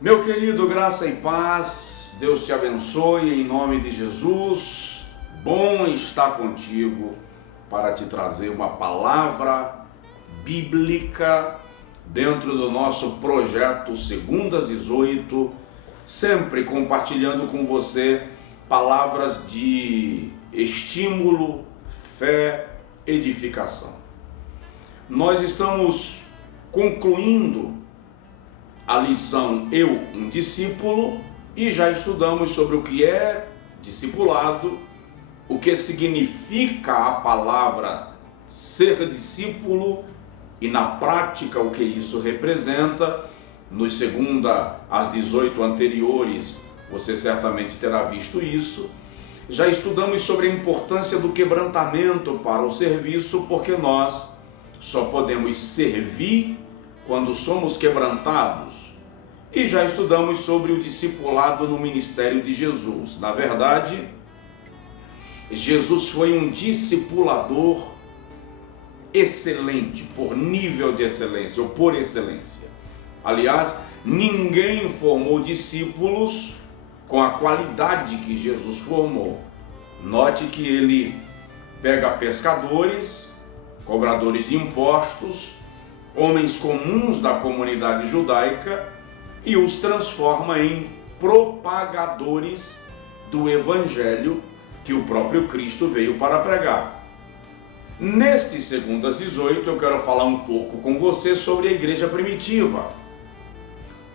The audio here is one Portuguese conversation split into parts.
Meu querido, graça e paz, Deus te abençoe em nome de Jesus. Bom estar contigo para te trazer uma palavra bíblica dentro do nosso projeto Segundas 18, sempre compartilhando com você palavras de estímulo, fé, edificação. Nós estamos concluindo a lição Eu, um discípulo, e já estudamos sobre o que é discipulado, o que significa a palavra ser discípulo e na prática o que isso representa. Nos segunda às 18 anteriores você certamente terá visto isso. Já estudamos sobre a importância do quebrantamento para o serviço, porque nós só podemos servir quando somos quebrantados. E já estudamos sobre o discipulado no ministério de Jesus. Na verdade, Jesus foi um discipulador excelente, por nível de excelência ou por excelência. Aliás, ninguém formou discípulos com a qualidade que Jesus formou. Note que ele pega pescadores, cobradores de impostos, homens comuns da comunidade judaica e os transforma em propagadores do evangelho que o próprio Cristo veio para pregar. Neste Segundas 18 eu quero falar um pouco com você sobre a igreja primitiva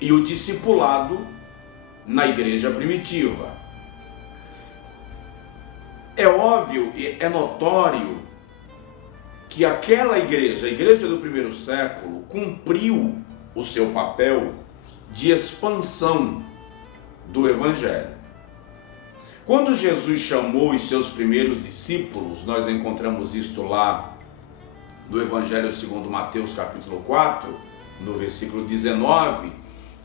e o discipulado na igreja primitiva. É óbvio e é notório que aquela igreja, a igreja do primeiro século, cumpriu o seu papel de expansão do evangelho. Quando Jesus chamou os seus primeiros discípulos, nós encontramos isto lá no Evangelho segundo Mateus capítulo 4, no versículo 19,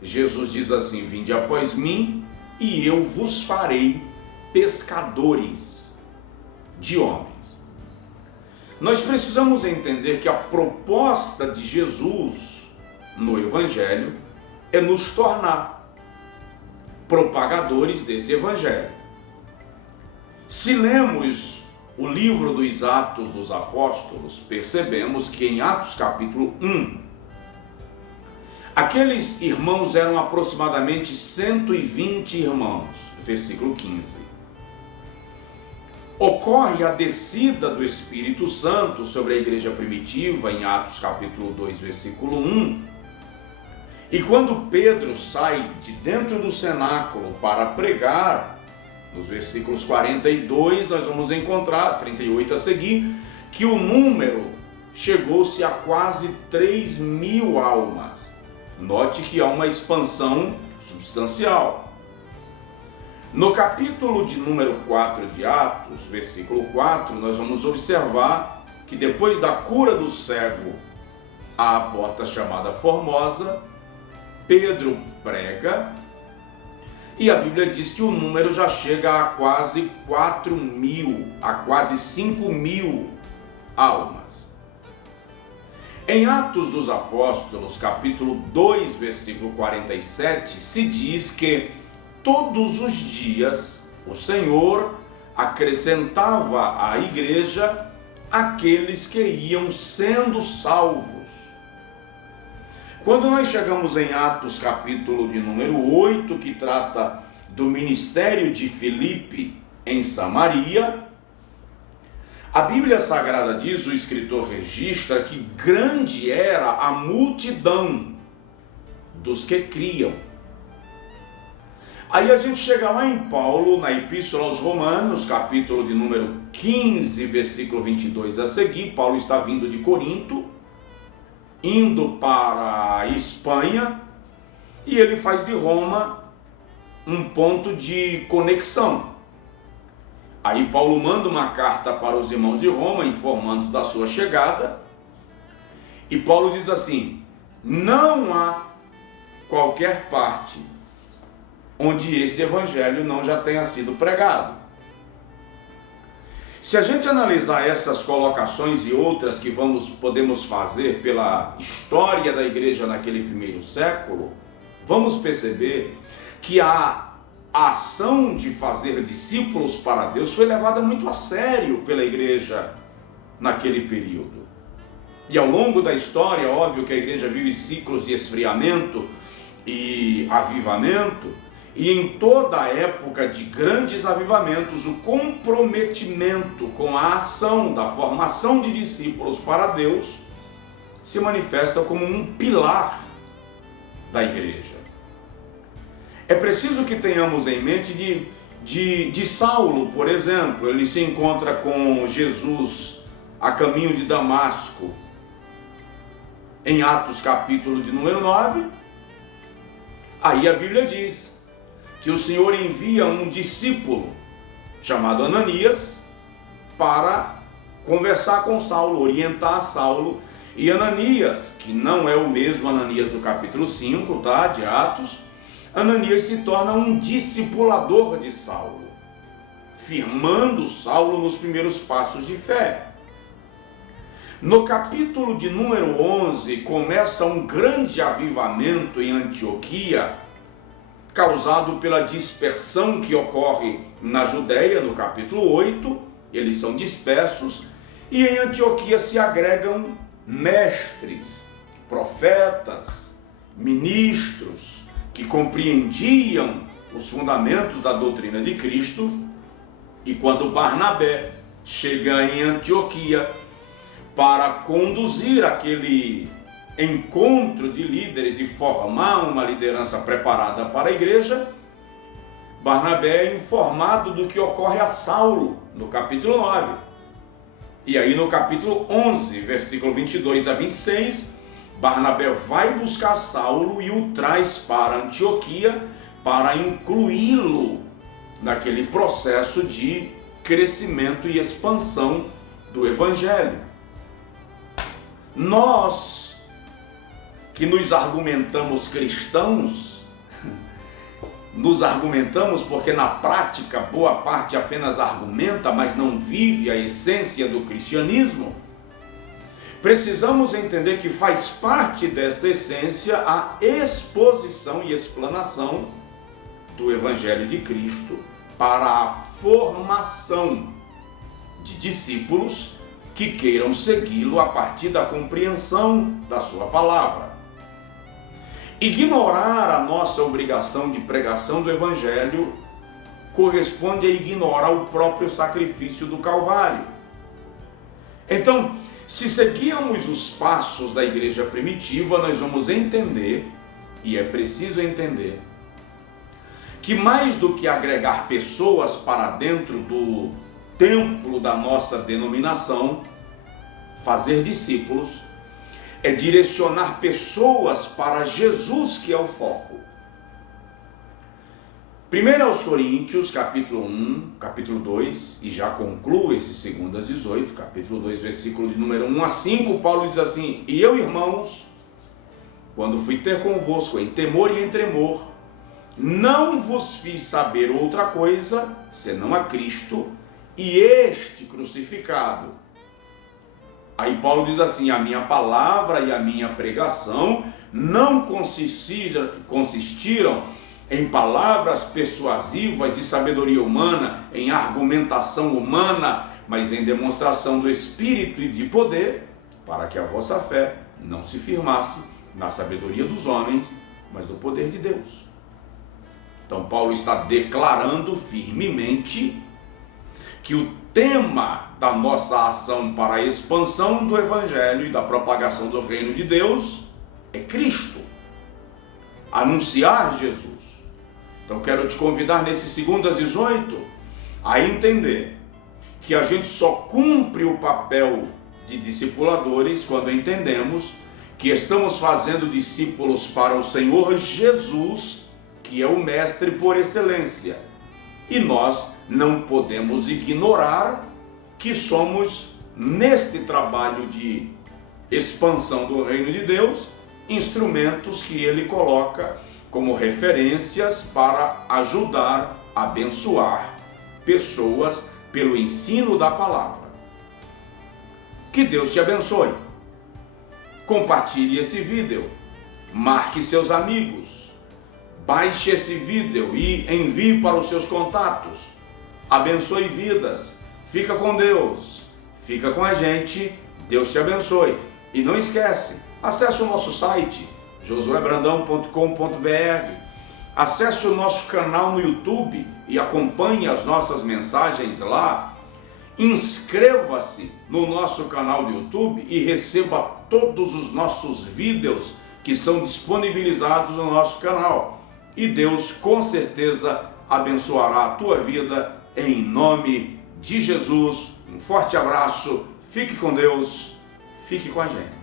Jesus diz assim: vinde após mim e eu vos farei pescadores de homens. Nós precisamos entender que a proposta de Jesus no Evangelho é nos tornar propagadores desse Evangelho. Se lemos o livro dos Atos dos Apóstolos, percebemos que em Atos capítulo 1, aqueles irmãos eram aproximadamente 120 irmãos, versículo 15. Ocorre a descida do Espírito Santo sobre a igreja primitiva em Atos capítulo 2, versículo 1. E quando Pedro sai de dentro do cenáculo para pregar, nos versículos 42 nós vamos encontrar, 38 a seguir, que o número chegou-se a quase 3.000 almas. Note que há uma expansão substancial. No capítulo de número 4 de Atos, versículo 4, nós vamos observar que depois da cura do cego à porta chamada Formosa, Pedro prega e a Bíblia diz que o número já chega a quase 4.000, a quase 5.000 almas. Em Atos dos Apóstolos, capítulo 2, versículo 47, se diz que todos os dias o Senhor acrescentava à igreja aqueles que iam sendo salvos. Quando nós chegamos em Atos capítulo de número 8, que trata do ministério de Filipe em Samaria, a Bíblia Sagrada diz, o escritor registra, que grande era a multidão dos que criam. Aí a gente chega lá em Paulo, na Epístola aos Romanos, capítulo de número 15, versículo 22 a seguir. Paulo está vindo de Corinto, indo para a Espanha, e ele faz de Roma um ponto de conexão. Aí Paulo manda uma carta para os irmãos de Roma, informando da sua chegada, e Paulo diz assim: não há qualquer parte onde esse evangelho não já tenha sido pregado. Se a gente analisar essas colocações e outras que podemos fazer pela história da igreja naquele primeiro século, vamos perceber que a ação de fazer discípulos para Deus foi levada muito a sério pela igreja naquele período. E ao longo da história, óbvio que a igreja vive ciclos de esfriamento e avivamento, e em toda a época de grandes avivamentos, o comprometimento com a ação da formação de discípulos para Deus se manifesta como um pilar da igreja. É preciso que tenhamos em mente de Saulo, por exemplo. Ele se encontra com Jesus a caminho de Damasco, em Atos capítulo de número 9, aí a Bíblia diz que o Senhor envia um discípulo chamado Ananias para conversar com Saulo, orientar Saulo, e Ananias, que não é o mesmo Ananias do capítulo 5, tá, de Atos, Ananias se torna um discipulador de Saulo, firmando Saulo nos primeiros passos de fé. No capítulo de número 11, começa um grande avivamento em Antioquia, causado pela dispersão que ocorre na Judéia, no capítulo 8, eles são dispersos, e em Antioquia se agregam mestres, profetas, ministros, que compreendiam os fundamentos da doutrina de Cristo, e quando Barnabé chega em Antioquia para conduzir aquele encontro de líderes e formar uma liderança preparada para a igreja, Barnabé é informado do que ocorre a Saulo, no capítulo 9. E aí no capítulo 11, versículo 22 a 26, Barnabé vai buscar Saulo e o traz para Antioquia para incluí-lo naquele processo de crescimento e expansão do Evangelho. Nós que nos argumentamos cristãos, nos argumentamos porque na prática boa parte apenas argumenta, mas não vive a essência do cristianismo. Precisamos entender que faz parte desta essência a exposição e explanação do Evangelho de Cristo para a formação de discípulos que queiram segui-lo a partir da compreensão da sua palavra. Ignorar a nossa obrigação de pregação do Evangelho corresponde a ignorar o próprio sacrifício do Calvário. Então, se seguirmos os passos da igreja primitiva, nós vamos entender, e é preciso entender, que mais do que agregar pessoas para dentro do templo da nossa denominação, fazer discípulos, é direcionar pessoas para Jesus, que é o foco. 1 aos Coríntios, capítulo 1, capítulo 2, e já concluo esse 2 às 18, capítulo 2, versículo de número 1 a 5, Paulo diz assim: E eu, irmãos, quando fui ter convosco em temor e em tremor, não vos fiz saber outra coisa, senão a Cristo, e este crucificado. Aí Paulo diz assim: a minha palavra e a minha pregação não consistiram em palavras persuasivas de sabedoria humana, em argumentação humana, mas em demonstração do Espírito e de poder, para que a vossa fé não se firmasse na sabedoria dos homens, mas no poder de Deus. Então Paulo está declarando firmemente que o tema da nossa ação para a expansão do Evangelho e da propagação do reino de Deus é Cristo, anunciar Jesus. Então quero te convidar nesse 2 às 18 a entender que a gente só cumpre o papel de discipuladores quando entendemos que estamos fazendo discípulos para o Senhor Jesus, que é o mestre por excelência, e nós não podemos ignorar que somos, neste trabalho de expansão do reino de Deus, instrumentos que ele coloca como referências para ajudar a abençoar pessoas pelo ensino da palavra. Que Deus te abençoe. Compartilhe esse vídeo, marque seus amigos, baixe esse vídeo e envie para os seus contatos. Abençoe vidas. Fica com Deus. Fica com a gente. Deus te abençoe. E não esquece, acesse o nosso site josuebrandão.com.br. Acesse o nosso canal no YouTube e acompanhe as nossas mensagens lá. Inscreva-se no nosso canal do YouTube e receba todos os nossos vídeos que são disponibilizados no nosso canal. E Deus com certeza abençoará a tua vida em nome de Jesus. Um forte abraço, fique com Deus, fique com a gente.